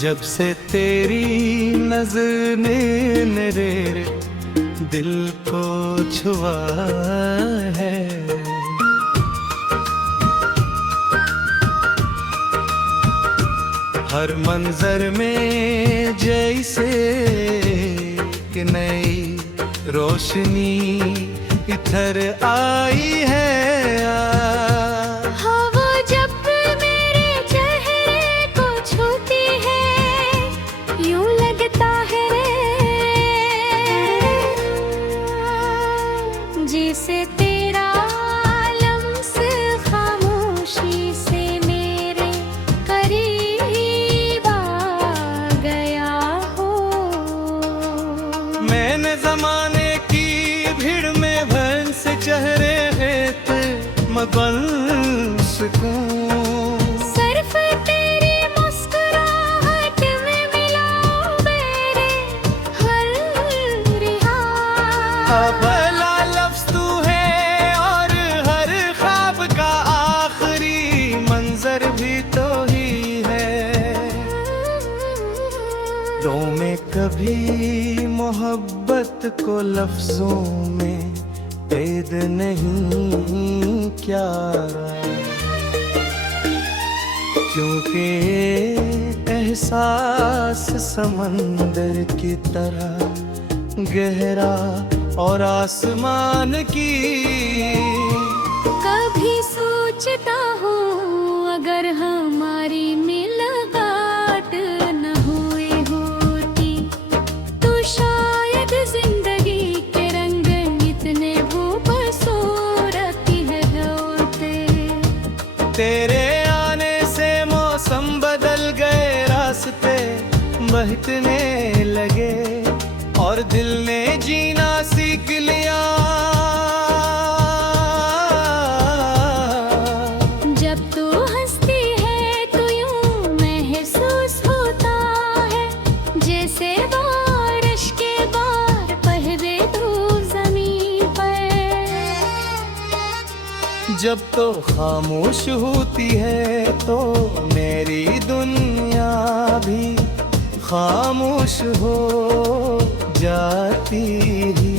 जब से तेरी नज़र ने मेरे दिल को छुआ है, हर मंजर में जैसे कि नई रोशनी इधर आई है। हवा जब मेरे चेहरे को छूती है, यूं लगता है जैसे तेरा लम्स खामोशी से मेरे करीब आ गया हो। मैंने जमाने की भीड़ में भन से चेहरे रेत मगन सकूं, सिर्फ तेरी मुस्कुराहट में मिला मेरे हर रिहाज। भला लफ्ज़ तू है और हर ख्वाब का आखिरी मंजर भी तो ही है। तो मैं कभी मोहब्बत को लफ्जों में कैद नहीं क्या, क्योंकि एहसास समंदर की तरह गहरा और आसमान की। कभी सोचता हूँ अगर हमारी मुलाकात न हुई होती तो शायद जिंदगी के रंग इतने खूबसूरत है होते। तेरे आने से मौसम बदल गए, रास्ते बहकने लगे और दिल ने जीना सीख लिया। जब तू हंसती है तो यूं महसूस होता है जैसे बारिश के बाद पहले धूप जमीन पर। जब तो खामोश होती है तो मेरी दुनिया भी खामोश हो जाती ही।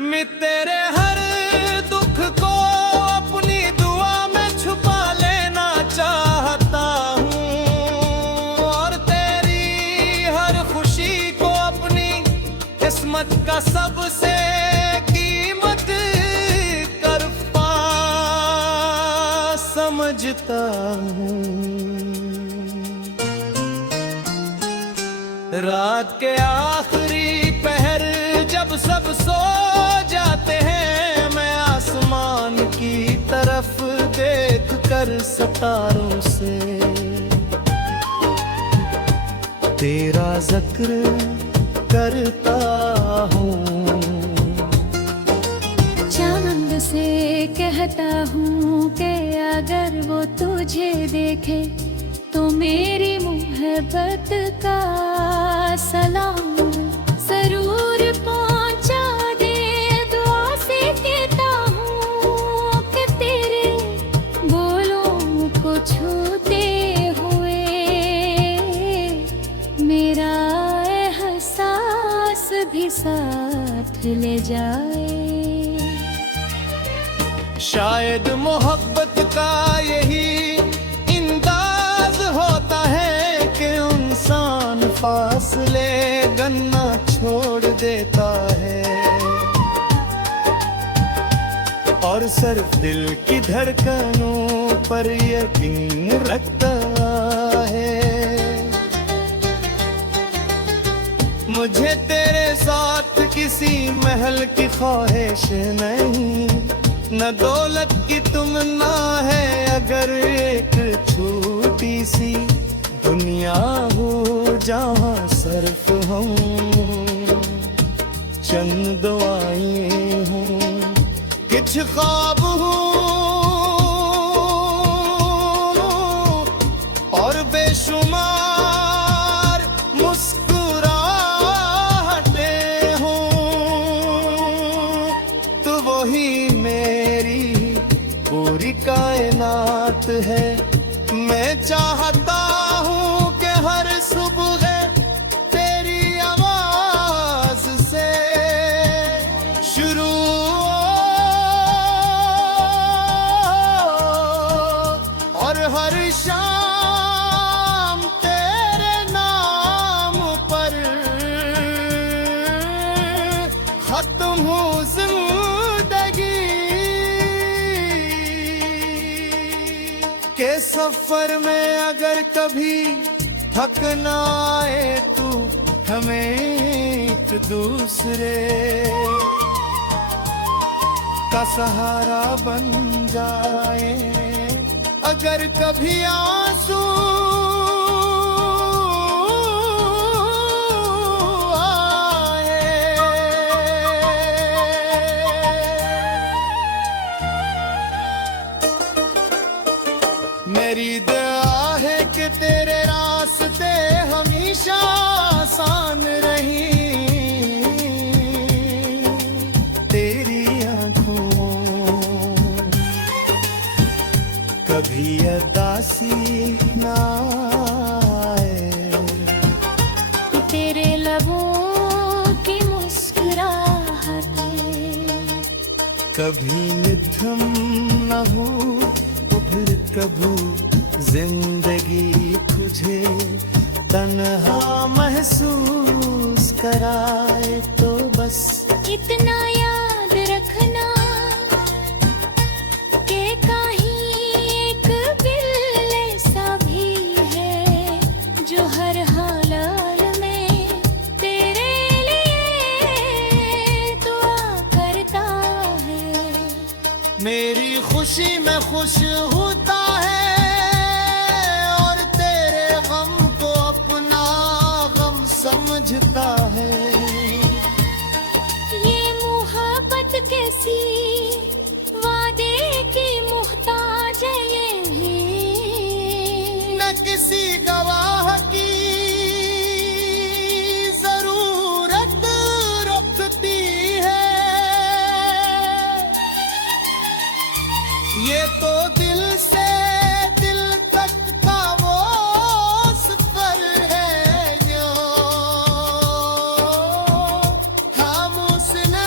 मैं तेरे हर दुख को अपनी दुआ में छुपा लेना चाहता हूँ और तेरी हर खुशी को अपनी किस्मत का सबसे कीमत कर पा समझता हूँ। रात के आखिरी पहर जब सब सो जाते हैं, मैं आसमान की तरफ देख कर सितारों से तेरा जिक्र करता हूँ। चांद से कहता हूँ कि अगर वो तुझे देखे तो मेरी मोहब्बत का सलाम जरूर पहुँचा दे। दुआ से कहता हूँ कि तेरे बोलों को छूते हुए मेरा एहसास भी साथ ले जाए। शायद मोहब्बत का यही अंदाज होता है कि इंसान फासले गन्ना छोड़ देता है और सिर्फ दिल की धड़कनों पर यकीन रखता है। मुझे तेरे साथ किसी महल की ख्वाहिश नहीं, न दौलत की तुमना है, अगर एक छोटी सी दुनिया हो जहाँ सिर्फ हम चंद दुआएं हों, कुछ ख्वाब हो और बेशुमार मुस्कुराहटें हों, तो वही मेरी पूरी कायनात है। मैं चाहता हूँ कि हर सुबह तेरी आवाज से शुरू और हर शाम तेरे नाम पर खत्म हो जिंदगी के सफर में। अगर कभी थक ना आए तू हमें एक दूसरे का सहारा बन जाए। अगर कभी आंसू मेरी दुआ है कि तेरे रास्ते हमेशा आसान रही। तेरी आंखों कभी उदासी ना आए। तेरे लबों की मुस्कुराहट कभी निधम न हो फिर कभू जिंदगी तुझे तन्हा महसूस कराए। तो बस इतना याद रखना कि कहीं एक दिल ऐसा भी है जो हर हाल में तेरे लिए दुआ करता है। मेरी खुशी में खुश होता है और तेरे गम को अपना गम समझता है। ये मोहब्बत कैसी वादे की मुहताज है ये न किसी गवाह की जरूरत रखती है। ये तो दिल से दिल तक का वो सफर है जो हम उसने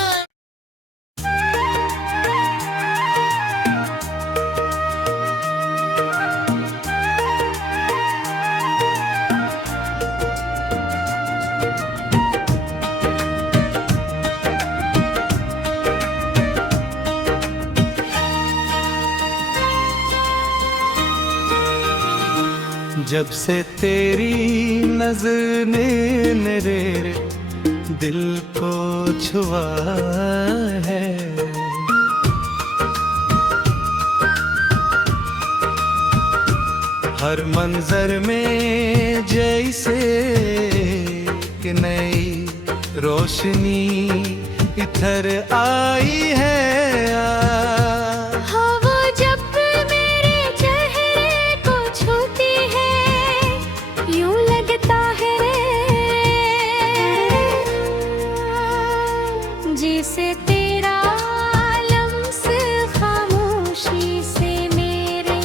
जब से तेरी नजर ने मेरे दिल को छुआ है। हर मंजर में जैसे कि नई रोशनी इधर आई है। जिसे तेरा लम्स खामोशी से मेरे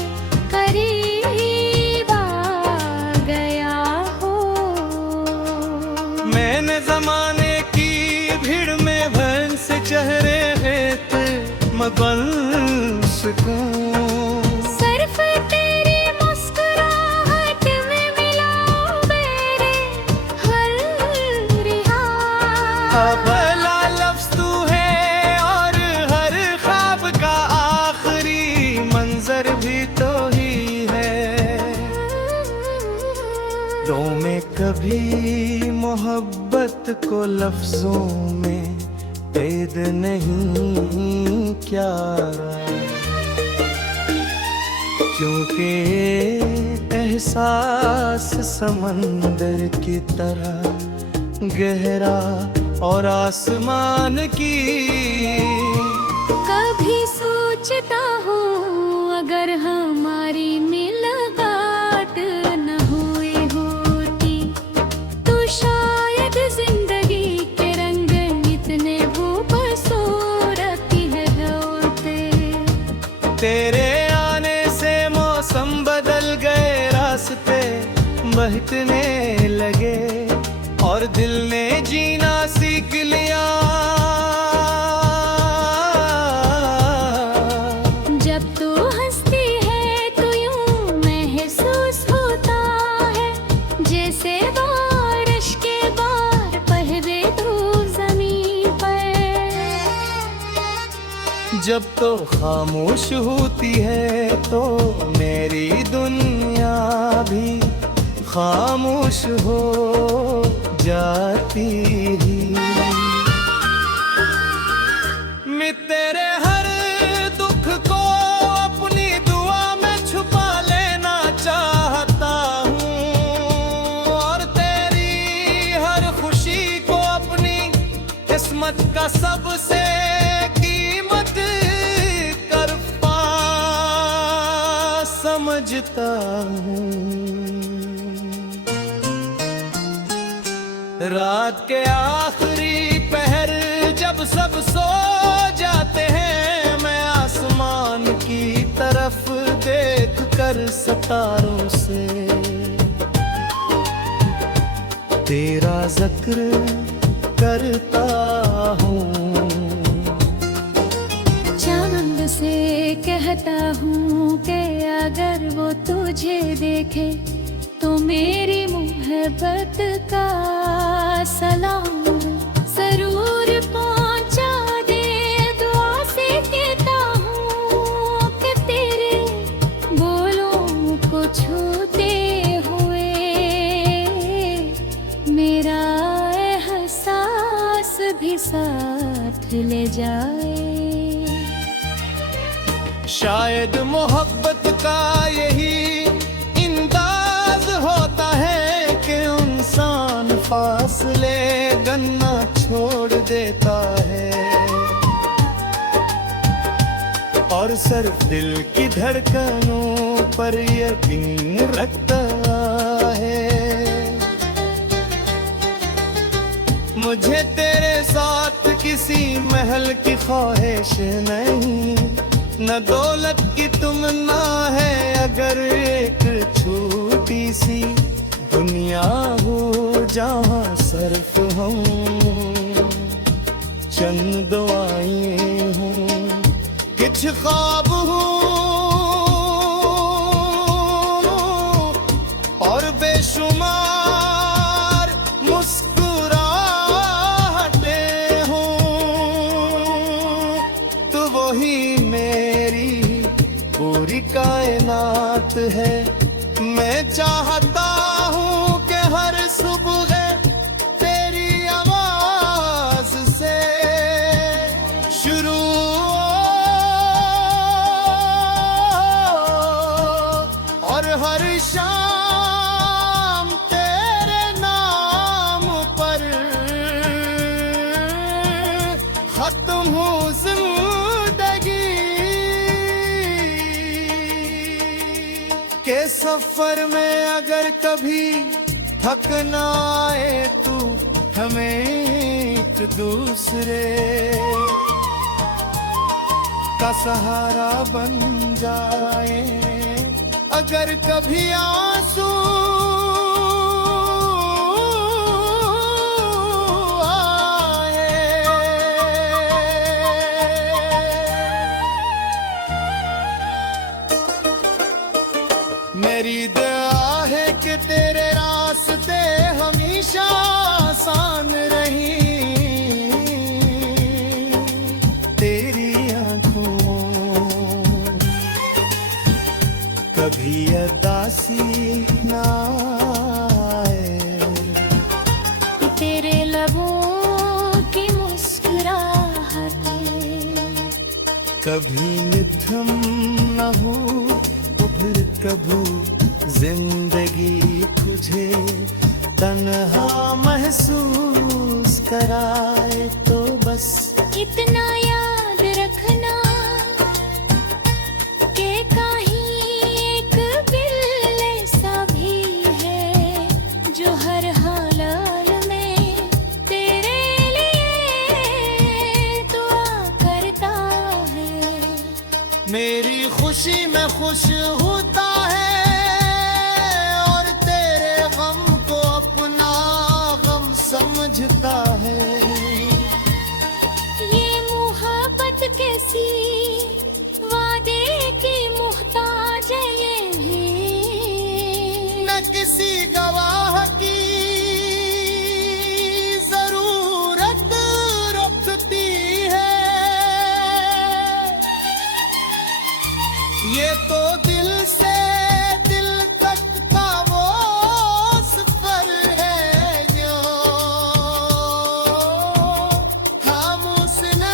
करीब आ गया हो। मैंने जमाने की भीड़ में भंस चेहरे रेत मगन सकूं। सिर्फ तेरी मुस्कुराहट में मिला मेरे हर रिहा। भी तो ही है दो में कभी मोहब्बत को लफ्जों में कैद नहीं क्या, क्योंकि एहसास समंदर की तरह गहरा और आसमान की। कभी सोचता हूँ अगर हमारी मुलाकात न हुई होती तो शायद जिंदगी के रंग इतने खूबसूरत है होते। तेरे आने से मौसम बदल गए, बहकने लगे और दिल ने जीना सीख लिया। जब तू हंसती है तो यूं महसूस होता है जैसे बारिश के बाद पहले धूप जमीन पर। जब तो खामोश होती है तो मेरी दुनिया भी खामोश हो जाती ही। मैं तेरे हर दुख को अपनी दुआ में छुपा लेना चाहता हूँ और तेरी हर खुशी को अपनी किस्मत का सबसे कीमत कर पा समझता हूँ। रात के आखिरी पहर जब सब सो जाते हैं, मैं आसमान की तरफ देख कर सितारों से तेरा जिक्र करता हूँ। चांद से कहता हूँ कि अगर वो तुझे देखे तो मेरी मोहब्बत का सलाम जरूर पहुँचा दे। दुआ से कहता हूँ कि तेरे बोलों को छूते हुए मेरा एहसास भी साथ ले जाए। शायद मोहब्बत का यही अंदाज होता है कि इंसान फासले गन्ना छोड़ देता है और सिर्फ दिल की धड़कनों पर यकीन रखता है। मुझे तेरे साथ किसी महल की ख्वाहिश नहीं, न दौलत की तुमना है। अगर एक छोटी सी दुनिया हो जहाँ सिर्फ हम चंद दुआएं हों, कुछ ख्वाब हो और बेशुमार मुस्कुराहटें हों, तो वही मेरी पूरी कायनात है। मैं चाहता हूँ कि हर सुबह तेरी आवाज से शुरू और हर शाम तेरे नाम पर खत्म हो जिंदगी के सफर में। अगर कभी थक ना आए तू हमें एक दूसरे का सहारा बन जाए। अगर कभी आंसू मेरी दुआ है कि तेरे रास्ते हमेशा आसान रही। तेरी आंखों कभी उदासी ना आए, तेरे लबों की मुस्कुराहट कभी निधम न हो। फिर कभी जिंदगी तुझे तन्हा महसूस कराए तो बस इतना याद रखना कि कहीं एक दिल ऐसा भी है जो हर हालत में तेरे लिए दुआ करता है। मेरी खुशी में खुश होता है और तेरे समझता है। ये मोहब्बत कैसी वादे की मोहताज है ये, न किसी गवाह की जरूरत रखती है। ये तो दिल से दिल तक का वो सफर है जो हम उसने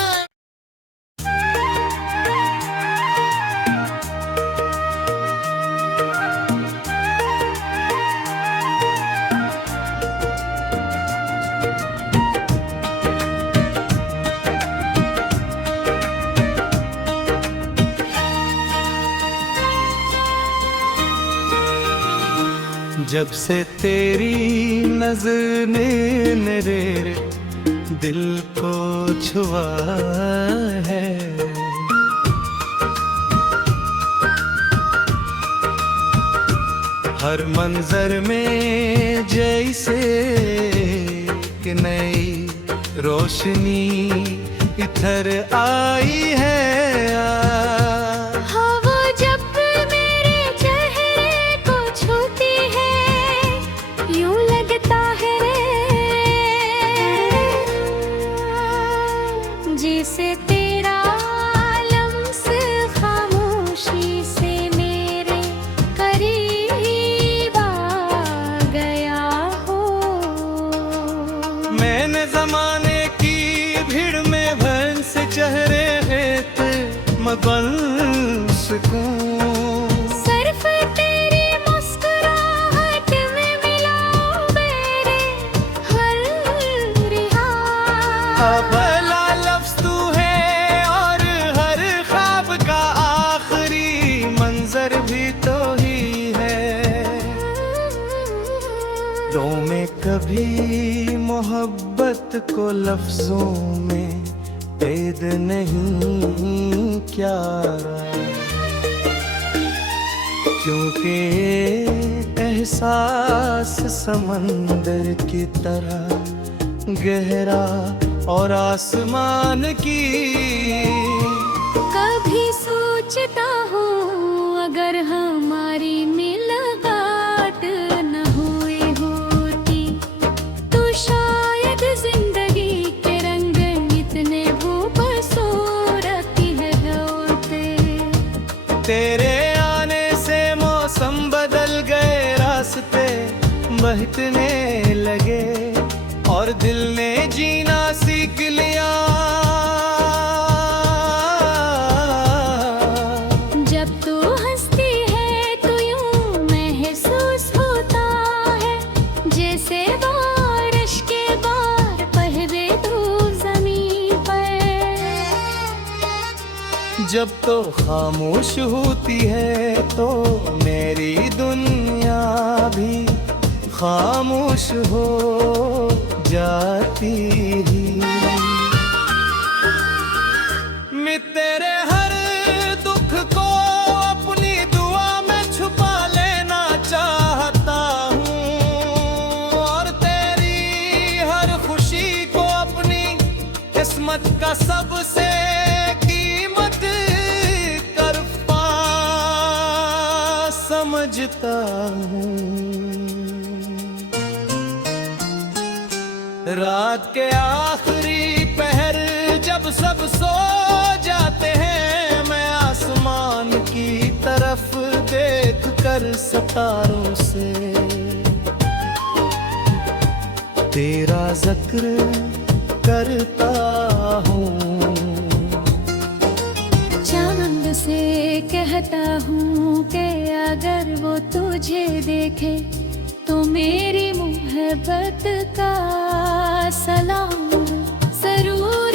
जब से तेरी नजर ने मेरे दिल को छुआ है, हर मंजर में जैसे कि नई रोशनी इधर आई है। हवा जब मेरे चेहरे को छूती है यूं लगता है जैसे तेरा लम्स खामोशी से मेरे करीब आ गया हो। मैंने जमाने की भीड़ में भंस चेहरे रेत मगन सकूं। सिर्फ तेरी मुस्कुराहट में मिला मेरे हर रिहा। भला लफ्ज़ तू है और हर ख्वाब का आखिरी मंजर भी तो ही है। तो मैं कभी मोहब्बत को लफ्जों में कैद नहीं क्या रहा, क्योंकि एहसास समंदर की तरह गहरा और आसमान की। कभी सोचता हूँ अगर हमारी मुलाकात न हुई होती तो शायद जिंदगी के रंग इतने खूबसूरत है होते। तेरे आने से मौसम बदल गए, रास्ते बहकने लगे और दिल ने जीना सीख लिया। जब तू हंसती है तो यूं महसूस होता है जैसे बारिश के बाद पहले धूप जमीन पर। जब तो खामोश होती है तो मेरी दुनिया भी खामोश हो जाती ही। मैं तेरे हर दुख को अपनी दुआ में छुपा लेना चाहता हूँ और तेरी हर खुशी को अपनी किस्मत का सबसे कीमत करफा समझता हूँ। रात के आखिरी पहर जब सब सो जाते हैं, मैं आसमान की तरफ देख कर सितारों से तेरा जिक्र करता हूँ। चांद से कहता हूँ कि अगर वो तुझे देखे तो मेरी मोहब्बत का सलाम जरूर